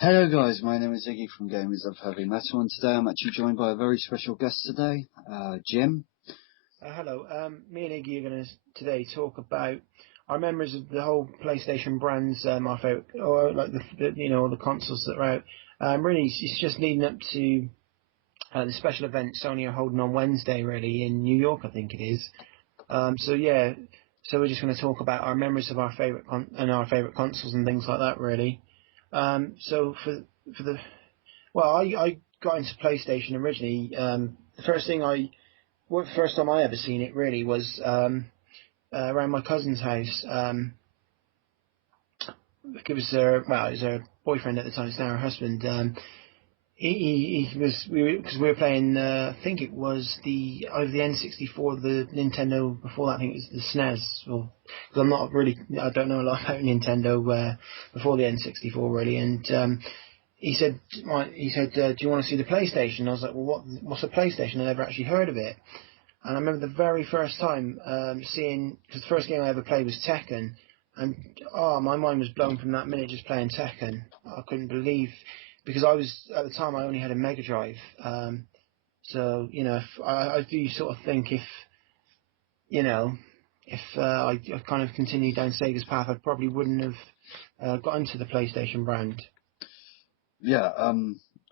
Hello guys, my name is Iggy from Gamers of Heavy Metal, and today I'm actually joined by a very special guest today, Jim. Hello. Me and Iggy are going to today talk about our memories of the whole PlayStation brands, our favorite, or like the consoles that are out. Really, it's just leading up to the special event Sony are holding on Wednesday, really in New York, I think it is. So we're just going to talk about our memories of our favorite our favorite consoles and things like that, really. So for the I got into PlayStation originally. The first time I ever seen it really was around my cousin's house. It was it was her boyfriend at the time. It's now her husband. He was because we were playing. I think it was either the N64, the Nintendo before that. I think it was the SNES. Because I don't know a lot about Nintendo before the N64 really. And he said, do you want to see the PlayStation? I was like, well, what's a PlayStation? I never actually heard of it. And I remember the very first time seeing, because the first game I ever played was Tekken, and my mind was blown from that minute just playing Tekken. I couldn't believe, because at the time I only had a Mega Drive. So I do sort of think if I kind of continued down Sega's path, I probably wouldn't have got into the PlayStation brand. Yeah,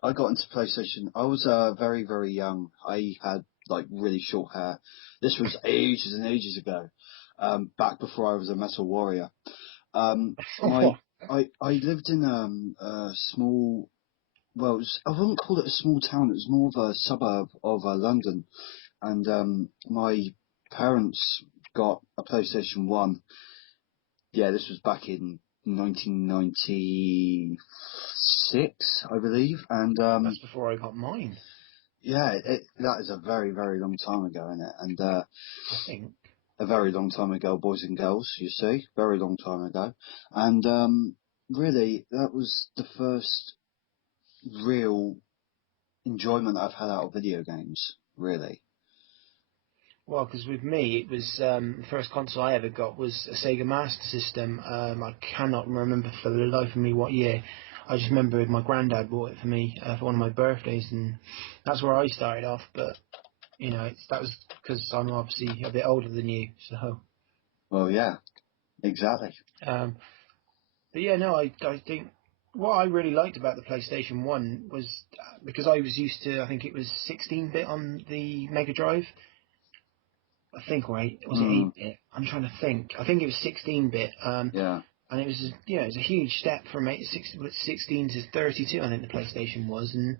I got into PlayStation. I was very, very young. I had like really short hair. This was ages and ages ago, back before I was a metal warrior. I lived in a small, I wouldn't call it a small town. It was more of a suburb of London, and my parents got a PlayStation 1. Yeah, this was back in 1996, I believe, and That's before I got mine. yeah, that is a very, very long time ago, isn't it? And I think. a very long time ago, boys and girls, you see, very long time ago, and really, that was the first real enjoyment I've had out of video games, really. Well, because with me, it was the first console I ever got was a Sega Master System. I cannot remember for the life of me what year. I just remember my granddad bought it for me for one of my birthdays, and that's where I started off. But that was because I'm obviously a bit older than you. So, Well, yeah, exactly. but yeah, no, I think what I really liked about the PlayStation One was because I was used to, I think it was 16-bit on the Mega Drive. I think, or was it Mm, 8-bit? I'm trying to think. I think it was 16-bit. yeah, And it was, it was a huge step from 16 to 32. I think the PlayStation was, and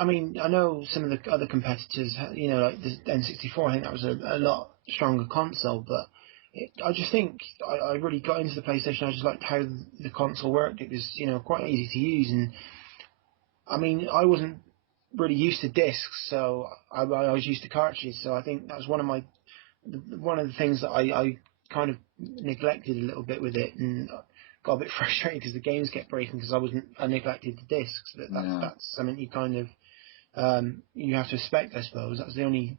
I mean, I know some of the other competitors, like the N64. I think that was a lot stronger console, but I just think I really got into the PlayStation. I just liked how the console worked. It was, quite easy to use, and I mean, I wasn't really used to discs, so I was used to cartridges. So I think that was one of the things that I kind of neglected a little bit with it, and got a bit frustrated because the games kept breaking because I neglected the discs. But yeah. that's something you kind of you have to respect, I suppose. That's the only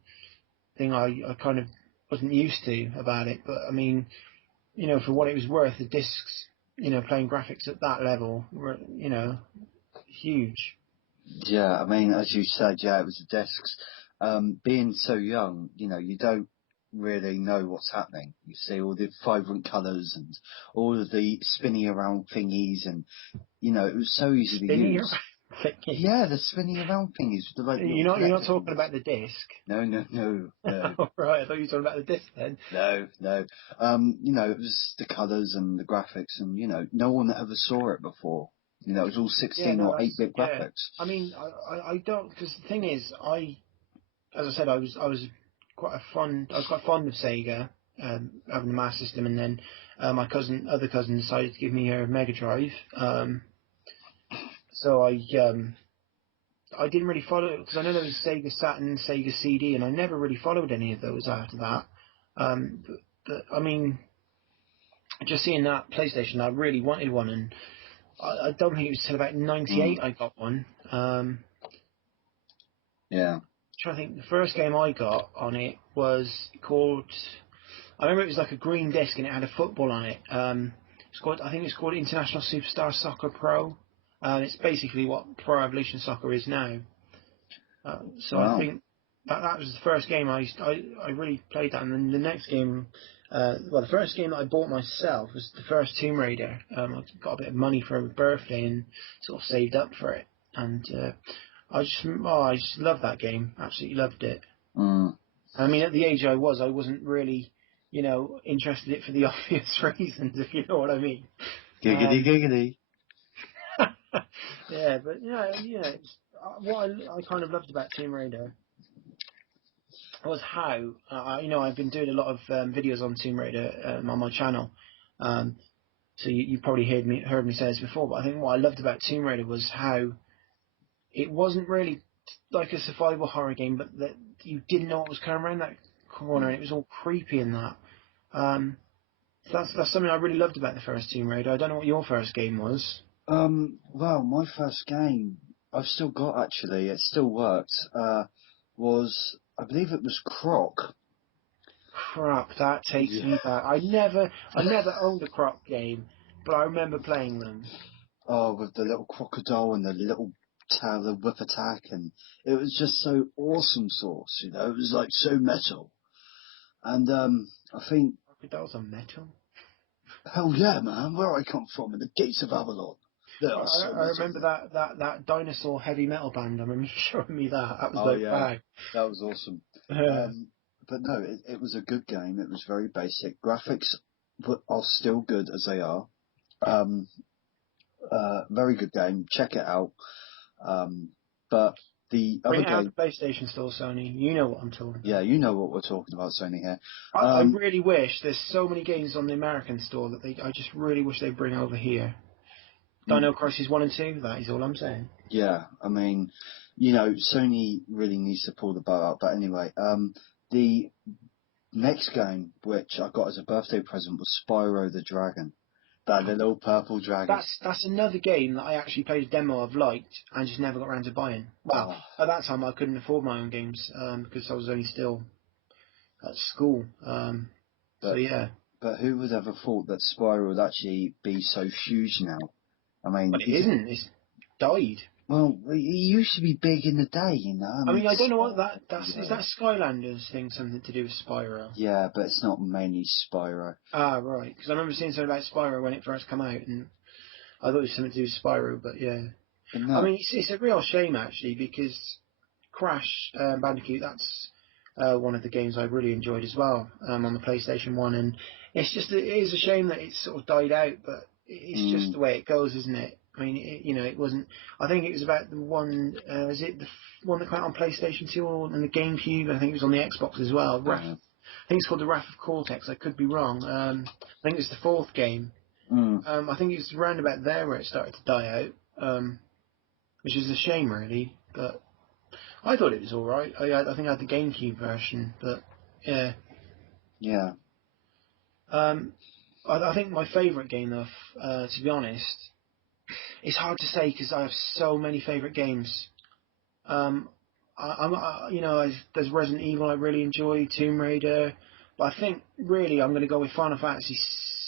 thing I kind of wasn't used to about it. But I mean, for what it was worth, the discs, playing graphics at that level were, huge. Yeah, I mean, as you said, yeah, it was the discs. Being so young, you don't really know what's happening. You see all the vibrant colours and all of the spinning around thingies, and it was so easy to Spinning around use. thingies. Yeah, the spinning around thingies with the like little You're not collector talking things. about the disc. No, no, no, no, Right, I thought you were talking about the disc then. no, no. It was the colours and the graphics, and no one ever saw it before. It was all Yeah, 16 no, or that's 8-bit yeah. graphics. I mean, I don't, because the thing is, as I said, I was I was quite fond of Sega, having the Master System, and then my other cousin decided to give me her Mega Drive. So I didn't really follow it because I know there was Sega Saturn, Sega CD, and I never really followed any of those after that. But I mean, just seeing that PlayStation, I really wanted one, and I don't think it was till about Mm, '98 I got one. yeah. Trying to think, the first game I got on it was called. I remember it was like a green disc and it had a football on it. I think it's called International Superstar Soccer Pro. and it's basically what Pro Evolution Soccer is now. So I Wow. think that was the first game I really played that, and then the next game, the first game that I bought myself was the first Tomb Raider. I got a bit of money for a birthday and sort of saved up for it, and I just loved that game. Absolutely loved it. Mm. I mean, at the age I wasn't really, interested in it for the obvious reasons, if you know what I mean. Giggity giggity. Yeah, but it's, what I kind of loved about Tomb Raider was how I've been doing a lot of videos on Tomb Raider on my channel. So you probably heard me say this before, but I think what I loved about Tomb Raider was how it wasn't really like a survival horror game, but that you didn't know what was coming around that corner, and it was all creepy and that. So that's something I really loved about the first Tomb Raider. I don't know what your first game was. Well, my first game, I've still got actually, it still worked, was, I believe it was Croc. Crap, that takes Yeah. me back. I never owned a Croc game, but I remember playing them. Oh, with the little crocodile and the little tail, the whip attack, and it was just so awesome sauce, It was like so metal. And, I think, Crocodiles are metal. hell yeah, man, where I come from, in the gates of Avalon, they I, are so I metal. remember that dinosaur heavy metal band. I remember you showing me that. That was Oh like, yeah, wow. that was awesome. But no, it was a good game. It was very basic. Graphics are still good as they are. Um, very good game. Check it out. But the Bring other it out to game, PlayStation Store, Sony. You know what I'm talking yeah, about. you know what we're talking about, Sony here. I really wish there's so many games on the American store that I just really wish they'd bring over here. mm, Dino Crisis 1 and 2, that is all I'm saying. yeah, I mean, Sony really needs to pull the boat out. But anyway, the next game which I got as a birthday present was Spyro the Dragon. That little purple dragon. That's another game that I actually played a demo of, liked, and just never got around to buying. Well, Oh, at that time I couldn't afford my own games because I was only still at school. So but yeah, but who would ever thought that Spyro would actually be so huge now? I mean, but it isn't. It's died. well, he used to be big in the day, I I mean, mean, I don't know what is yeah, that Skylanders thing something to do with Spyro? yeah, but it's not mainly Spyro. Ah, right. Because I remember seeing something about Spyro when it first came out, and I thought it was something to do with Spyro. But yeah, But I no, mean, it's a real shame actually because Crash Bandicoot, that's one of the games I really enjoyed as well on the PlayStation 1, and it is a shame that it's sort of died out, but it's just mm, the way it goes, isn't it? I mean, it wasn't. I think it was about the one. Is it the one that came out on PlayStation 2 or on the GameCube? I think it was on the Xbox as well. yeah, I think it's called the Wrath of Cortex. I could be wrong. I think it's the fourth game. mm, I think it's around about there where it started to die out, which is a shame, really. But I thought it was all right. I think I had the GameCube version, but yeah. yeah, I think my favourite game, though, to be honest, it's hard to say because I have so many favourite games. Um, there's Resident Evil I really enjoy, Tomb Raider, but I think really I'm going to go with Final Fantasy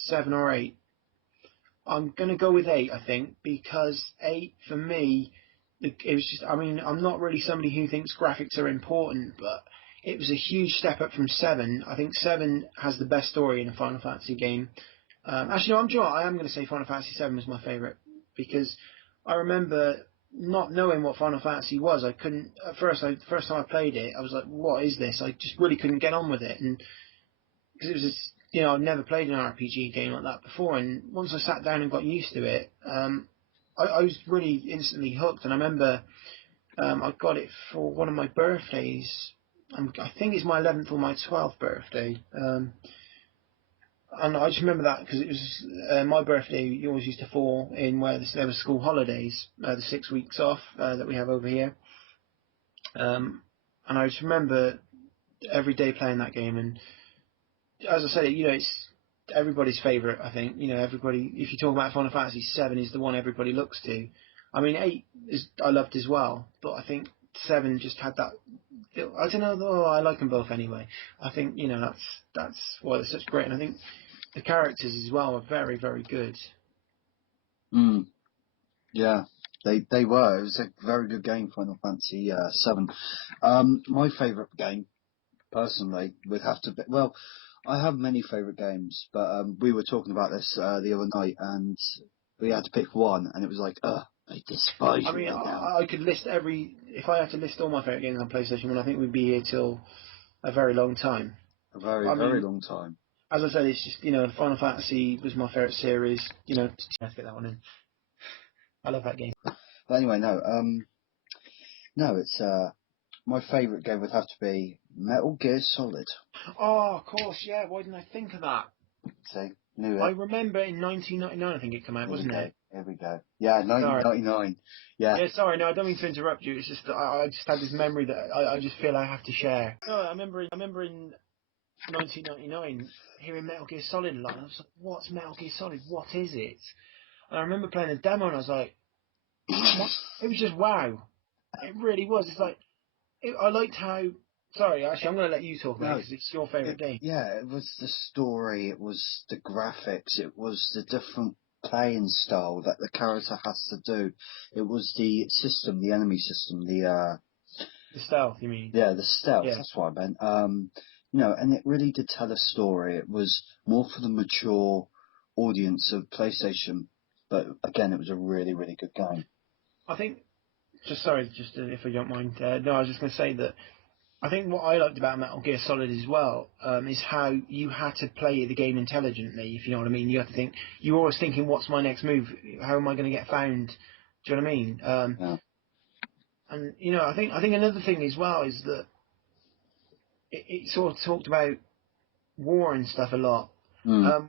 7 or 8. I'm going to go with 8, I think, because 8 for me, it was just. I mean, I'm not really somebody who thinks graphics are important, but it was a huge step up from 7. I think 7 has the best story in a Final Fantasy game. Actually, no, I am going to say Final Fantasy 7 was my favourite because I remember not knowing what Final Fantasy was. I couldn't at first. First time I played it, I was like, "What is this?" I just really couldn't get on with it, and because it was just, I'd never played an RPG game like that before, and once I sat down and got used to it, I was really instantly hooked. And I remember I got it for one of my birthdays. I think it's my 11th or my 12th birthday. And I just remember that because it was my birthday. You always used to fall in where there were school holidays, the 6 weeks off that we have over here. And I just remember every day playing that game, and as I said, it's everybody's favourite. I think everybody. If you talk about Final Fantasy 7, is the one everybody looks to. I mean, 8 is I loved as well, but I think 7 just had that. I don't know. Oh, I like them both anyway. I think that's why they're such great, and I think the characters as well are very very good. mm, yeah. They were. It was a very good game, Final Fantasy VII. My favourite game, personally, would have to be. Well, I have many favourite games, but we were talking about this the other night, and we had to pick one, and it was like, I despise I you mean, right now. I could list if I had to list all my favourite games on PlayStation 1, I think we'd be here till a very long time. A very, very long time. As I said, it's just, Final Fantasy was my favourite series. Let's get that one in. I love that game. But anyway, no, it's my favourite game would have to be Metal Gear Solid. Oh, of course, yeah. Why didn't I think of that? See, knew it. I remember in 1999, I think it came out, wasn't it? Here we go. Yeah, 1999. Yeah. Yeah, sorry, no, I don't mean to interrupt you. It's just that I just had this memory that I just feel I have to share. No, I remember in 1999 hearing Metal Gear Solid a lot. And I was like, what's Metal Gear Solid? What is it? And I remember playing a demo and I was like, what? It was just wow. It really was. It's like, I liked how... Sorry, actually, I'm going to let you talk about it because it's your favourite game. Yeah, it was the story, it was the graphics, it was the different playing style that the character has to do. It was the system, the enemy system, the stealth, you mean? Yeah, the stealth. Yeah. That's what I meant. And it really did tell a story. It was more for the mature audience of PlayStation, but again, it was a really, really good game. I think, if you don't mind, no, I was just going to say that I think what I liked about Metal Gear Solid as well is how you had to play the game intelligently, if you know what I mean. You had to think, you were always thinking, what's my next move? How am I going to get found? Do you know what I mean? Yeah. And, I think another thing as well is that it sort of talked about war and stuff a lot,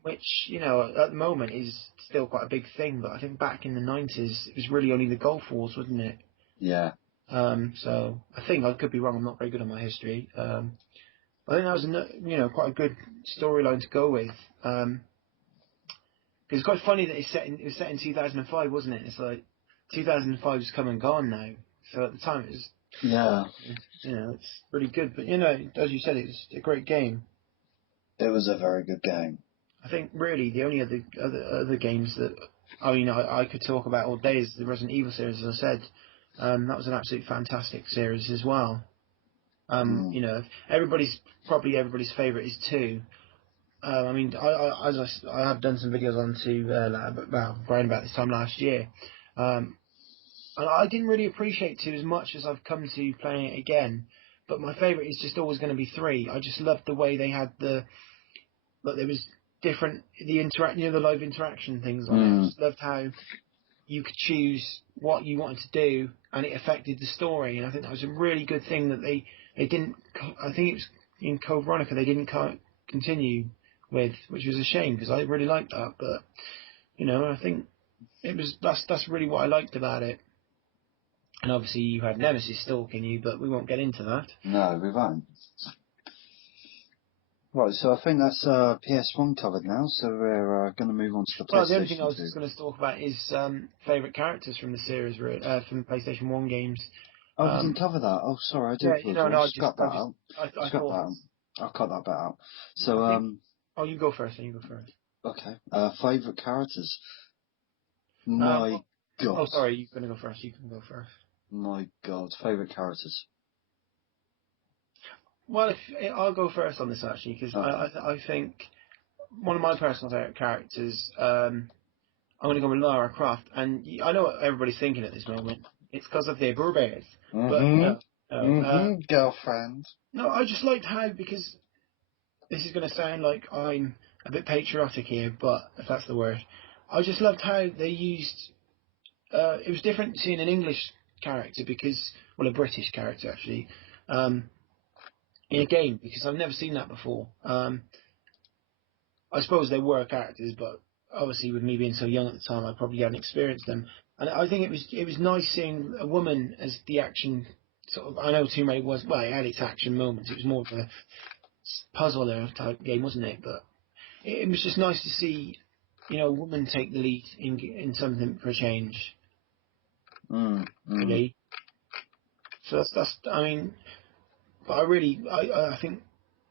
which, at the moment is still quite a big thing, but I think back in the 90s, it was really only the Gulf Wars, wasn't it? Yeah. So I think I could be wrong. I'm not very good on my history. I think that was quite a good storyline to go with. Because it's quite funny that it was set in 2005, wasn't it? It's like 2005's come and gone now. So at the time it was it's really good. But as you said, it's a great game. It was a very good game. I think really the only other games that I could talk about all day is the Resident Evil series, as I said. That was an absolute fantastic series as well. Everybody's favourite is 2. I have done some videos on 2 around about this time last year. And I didn't really appreciate 2 as much as I've come to playing it again. But my favourite is just always going to be 3. I just loved the way they had there was different, the live interaction things on it. I just loved how you could choose what you wanted to do and it affected the story. And I think that was a really good thing that they didn't, I think it was in Code Veronica, they didn't continue with, which was a shame because I really liked that. But, I think that's really what I liked about it. And obviously you had Nemesis stalking you, but we won't get into that. No, we won't. Right, so I think that's PS1 covered now, so we're going to move on to the PlayStation 2. Well, the only thing I was just going to talk about is favourite characters from the series, from the PlayStation 1 games. Oh, we didn't cover that. Oh, sorry, I do apologise. Cut that out. I'll cut that bit out. So, you go first, Okay. Favourite characters? My God. Oh, sorry, you're going to go first. You can go first. My God, favourite characters. Well, I'll go first on this actually, because I think one of my personal favourite characters, I'm going to go with Lara Croft, and I know what everybody's thinking at this moment. It's because of their boobies. But no, girlfriend. No, I just liked how, because this is going to sound like I'm a bit patriotic here, but if that's the word, I just loved how they used. It was different seeing an English character a British character actually. In a game, because I've never seen that before. I suppose they were characters, but obviously with me being so young at the time, I probably hadn't experienced them. And I think it was nice seeing a woman as the action sort of. I know Tomb Raider it had its action moments. It was more of a puzzle type game, wasn't it? But it was just nice to see, a woman take the lead in something for a change. Really. So that's. But I think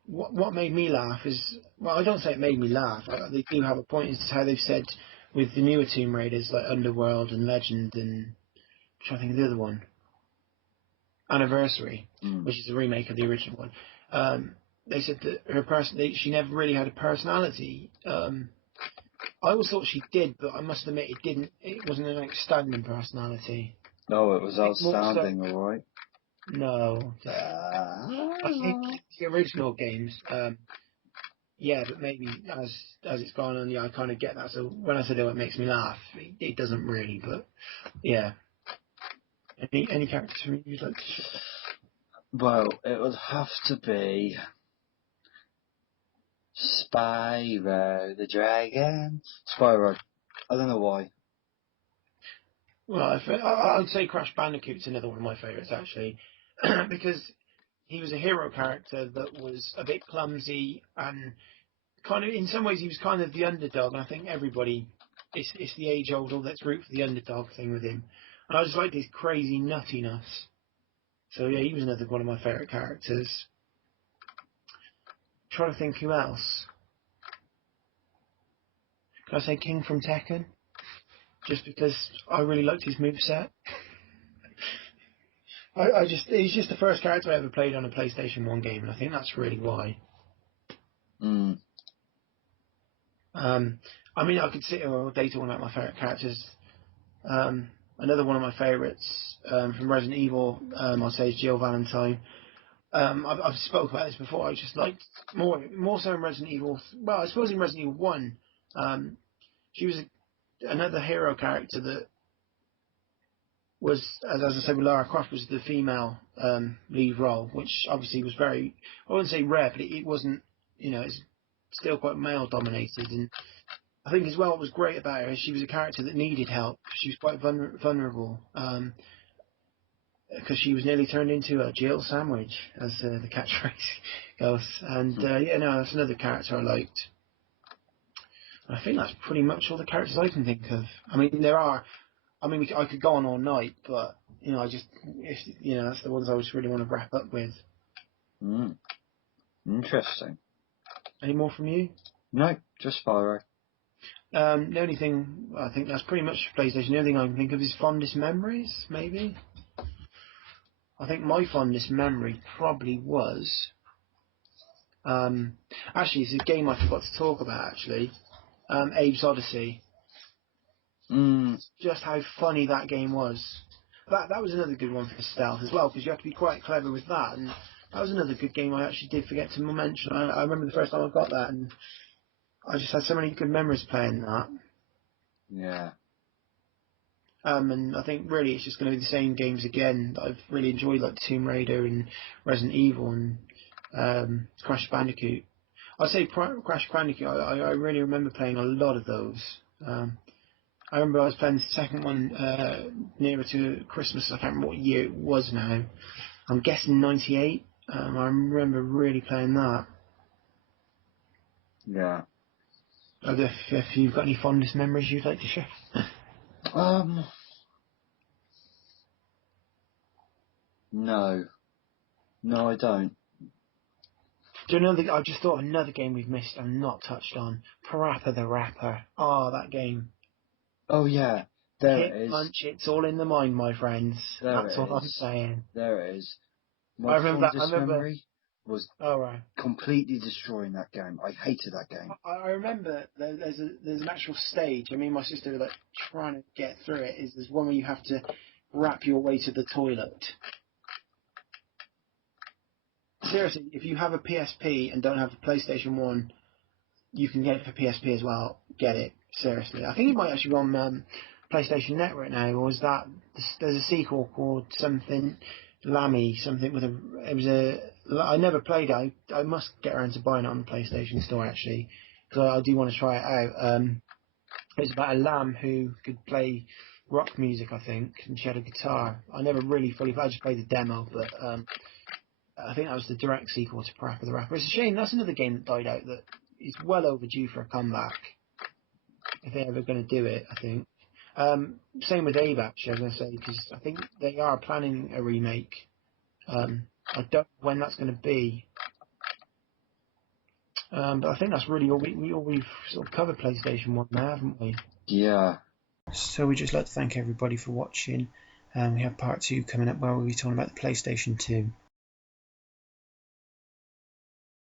what made me laugh is, well, I don't say it made me laugh. They do have a point as to how they've said with the newer Tomb Raiders like Underworld and Legend and trying to think of the other one, Anniversary, which is a remake of the original one. They said that she never really had a personality. I always thought she did, but I must admit it wasn't an outstanding personality. No, it was outstanding, alright. No. I think the original games, yeah, but maybe as it's gone on, yeah, I kind of get that. So when I said, it makes me laugh, it doesn't really, but yeah. Any characters from you'd like to share? Well, it would have to be Spyro the Dragon. Spyro. I don't know why. Well, I'd say Crash Bandicoot's another one of my favourites, actually, because he was a hero character that was a bit clumsy and kind of, in some ways, he was kind of the underdog. And I think everybody, it's the age-old, let's root for the underdog thing with him. And I just liked his crazy nuttiness. So yeah, he was another one of my favourite characters. Trying to think who else. Can I say King from Tekken? Just because I really liked his moveset. He's just the first character I ever played on a PlayStation 1 game, and I think that's really why. I mean, I could sit here all day talking about my favourite characters. Another one of my favourites from Resident Evil, I'd say, is Jill Valentine. I've spoken about this before. I just liked more so in Resident Evil. Well, I suppose in Resident Evil 1, she was another hero character that was, as I said with Lara Croft, was the female lead role, which obviously was very, I wouldn't say rare, but it wasn't, it's still quite male dominated. And I think as well what was great about her is she was a character that needed help. She was quite vulnerable, because she was nearly turned into a Jill sandwich, as the catchphrase goes. And that's another character I liked. I think that's pretty much all the characters I can think of. I mean, I could go on all night, but that's the ones I just really want to wrap up with. Interesting. Any more from you? No, just Spyro. The only thing I think that's pretty much PlayStation. The only thing I can think of is fondest memories. Maybe. I think my fondest memory probably was. Actually, it's a game I forgot to talk about. Actually, Abe's Odyssey. Just how funny that game was. That was another good one for stealth as well, because you have to be quite clever with that. And that was another good game I actually did forget to mention. I remember the first time I got that, and I just had so many good memories playing that. Yeah. And I think really it's just going to be the same games again that I've really enjoyed, like Tomb Raider and Resident Evil and Crash Bandicoot. I'd say Crash Bandicoot, I really remember playing a lot of those. I remember I was playing the second one nearer to Christmas. I can't remember what year it was now. I'm guessing 98. I remember really playing that. Yeah. If you've got any fondest memories you'd like to share? No. No, I don't. Do you know, I just thought another game we've missed and not touched on. Parappa the Rapper. Oh, that game. Oh, yeah. There Hit, it is. punch, it's all in the mind, my friends. That's all I'm saying. There it is. I remember Memory was right. completely destroying that game. I hated that game. I remember there's an actual stage. I mean, my sister like trying to get through it. There's one where you have to wrap your way to the toilet. Seriously, if you have a PSP and don't have a PlayStation 1, you can get it for PSP as well. Get it. Seriously. I think it might actually be on PlayStation Network now, or is that... There's a sequel called something... Lammy, something with I never played it. I must get around to buying it on the PlayStation Store, actually, because I do want to try it out. It's about a lamb who could play rock music, I think, and she had a guitar. I never really fully... I just played the demo, but... I think that was the direct sequel to Parappa the Rapper. It's a shame. That's another game that died out that is well overdue for a comeback. If they're ever going to do it, I think. Same with Abe, actually, I was going to say, because I think they are planning a remake. I don't know when that's going to be. But I think that's really all we've sort of covered PlayStation 1 now, haven't we? Yeah. So we'd just like to thank everybody for watching. We have part 2 coming up where we'll be talking about the PlayStation 2.